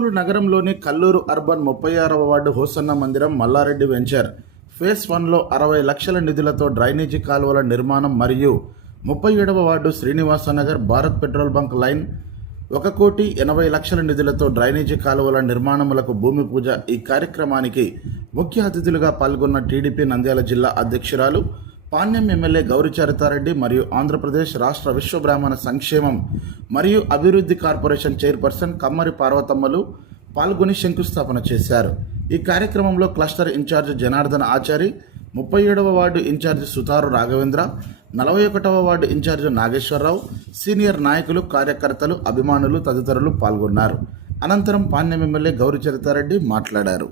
కర్నూలు నగరంలోని Kalluru urban 36వ ward hosanna మందిరం Mallareddy venture phase 1లో 60 లక్షల నిధులతో డ్రైనేజీ కాలువల నిర్మాణం మరియు 37వ ward Srinivasanagar Bharat petrol bunk line 1,80,00,000 నిధులతో డ్రైనేజీ కాలువల నిర్మాణములకు భూమి పూజ. ఈ కార్యక్రమానికి ముఖ్య అతిథులుగా పాల్గొన్న టీడీపీ నంద్యాల జిల్లా అధ్యక్షురాలు పాణ్యం ఎమ్మెల్యే గౌరిచరితారెడ్డి మరియు ఆంధ్రప్రదేశ్ రాష్ట్ర విశ్వబ్రాహ్మణ సంక్షేమం మరియు అభివృద్ధి కార్పొరేషన్ చైర్పర్సన్ కమ్మరి పార్వతమ్మలు పాల్గొని శంకుస్థాపన చేశారు. ఈ కార్యక్రమంలో క్లస్టర్ ఇన్ఛార్జ్ జనార్దన్ ఆచారి, 37వ వార్డు ఇన్ఛార్జ్ సుతారు రాఘవేంద్ర, 41వ వార్డు ఇన్ఛార్జ్ నాగేశ్వరరావు, సీనియర్ నాయకులు, కార్యకర్తలు, అభిమానులు తదితరులు పాల్గొన్నారు. అనంతరం పాణ్యం ఎమ్మెల్యే గౌరిచరితారెడ్డి మాట్లాడారు.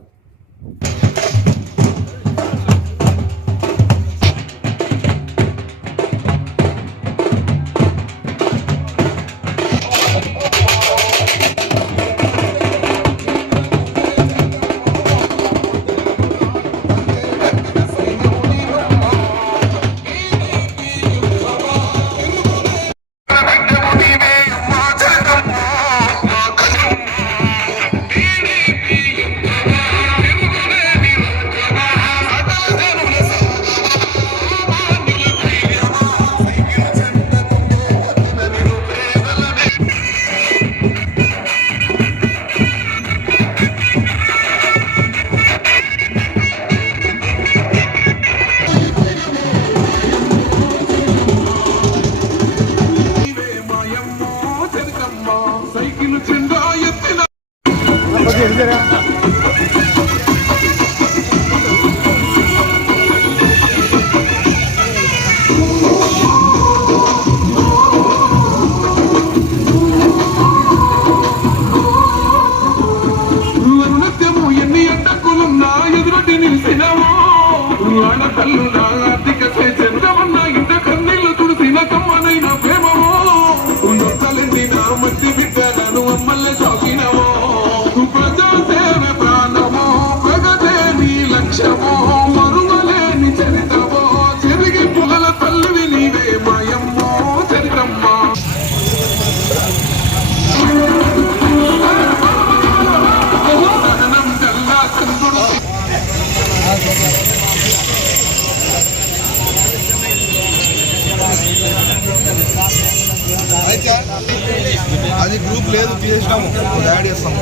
అది గ్రూప్ లేదు, తీసేసినాము, యాడ్ చేస్తాం.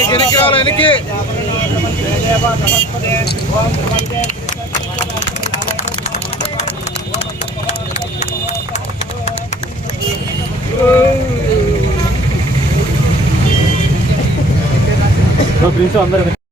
వెనక్కి రావాలి, వెనక్కి. అందరూ